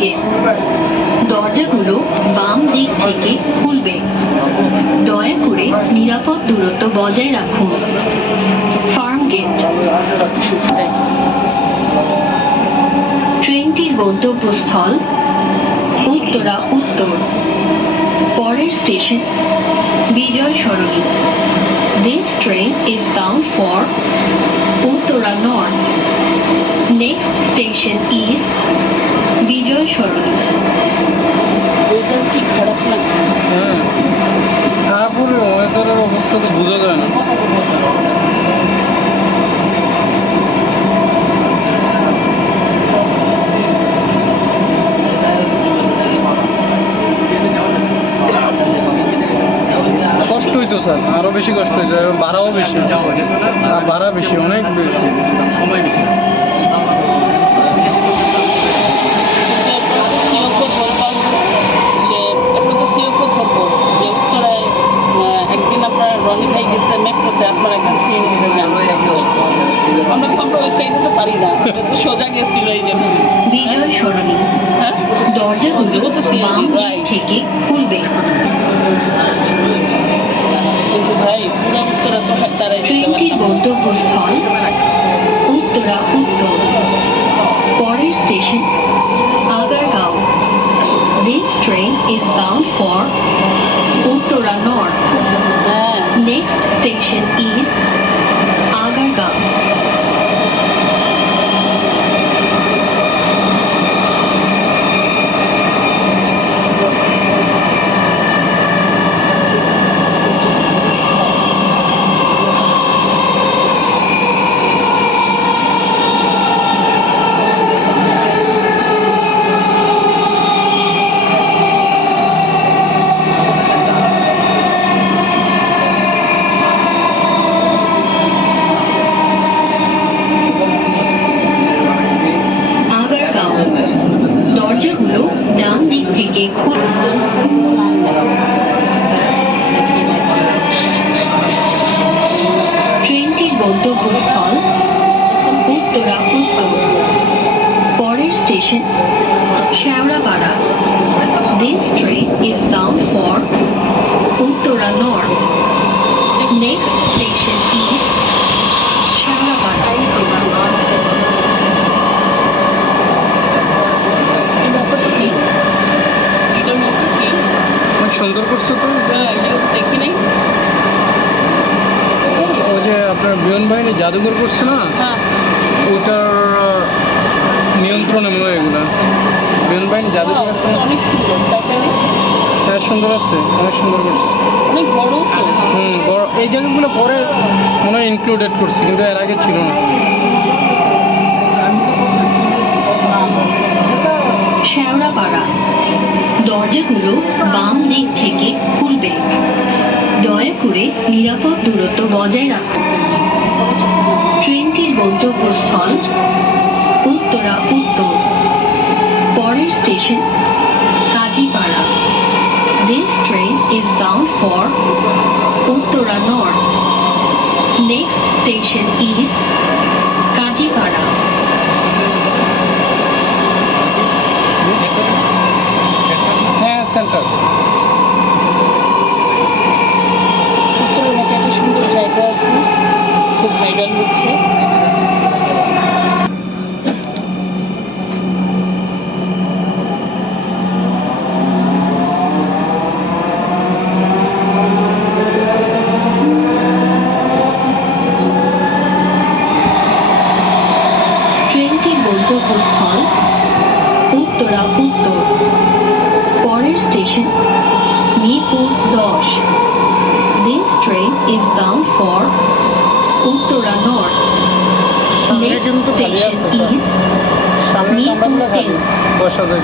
Gate দরজাগুলো বাম দিক থেকে খুলবে। দয়া করে নিরাপদ দূরত্ব বজায় রাখুন। ফার্ম গেট। ট্রেনটির গন্তব্যস্থল উত্তরা উত্তর। পরের station Bijoy Sarani. This train is bound for তো বোঝা যায় না। কষ্ট হইতো স্যার, আরও বেশি কষ্ট হইতো, ভাড়াও বেশি ভাড়া বেশি, অনেক বেশি। সময় বেশি। ওই সাইডে তো পারি না। এটা তো সোজা গেছিল এই জন্য বিজয় সরণি। হ্যাঁ? দরজাগুলো ওটা তো দিক right. থেকে খুলবে। কিন্তু ভাই পুরো উত্তরা তো হাত দাঁড়াই যেতে পারতাম। গন্তব্যস্থল উত্তরা উত্তর। পরের station Agargaon. This train is bound for Uttara North. হ্যাঁ। Next station is ট্রেনটির গন্তব্যস্থল উত্তরা উত্তর পরের station Shewrapara This train is bound for Uttara North. Next station is Shewrapara এই ব্যাপারটা কি এটার মধ্যে কি অনেক সুন্দর করছে তো হ্যাঁ এটা তো দেখি নাই ওই যে বিমান বাহিনী জাদুঘর করছে না? হ্যাঁ। ওইটার নিয়ন্ত্রণে মনে হয় এগুলা। বিমান বাহিনী জাদুঘর আছে। অনেক সুন্দর হ্যাঁ সুন্দর আছে অনেক সুন্দর করছে। অনেক বড় হুম বড় এই জায়গাগুলো পরে মনে হয় ইনক্লুডেড করছে কিন্তু এর আগে ছিল না। দরজাগুলো বাম দিক থেকে খুলবে। দয়া করে নিরাপদ দূরত্ব বজায় রাখুন ট্রেনটির গন্তব্যস্থল উত্তরা উত্তর, পরের station Kazipara. This train is bound for Uttara north next station is Kazipara. হচ্ছে গন্তব্যস্থল উত্তরা উত্তর। পরের স্টেশন মিরপুর দশ। উত্তরা নর্থ। সামনে কিন্তু খালি আছে সামনে আমরা কিন্তু খালি বসাবে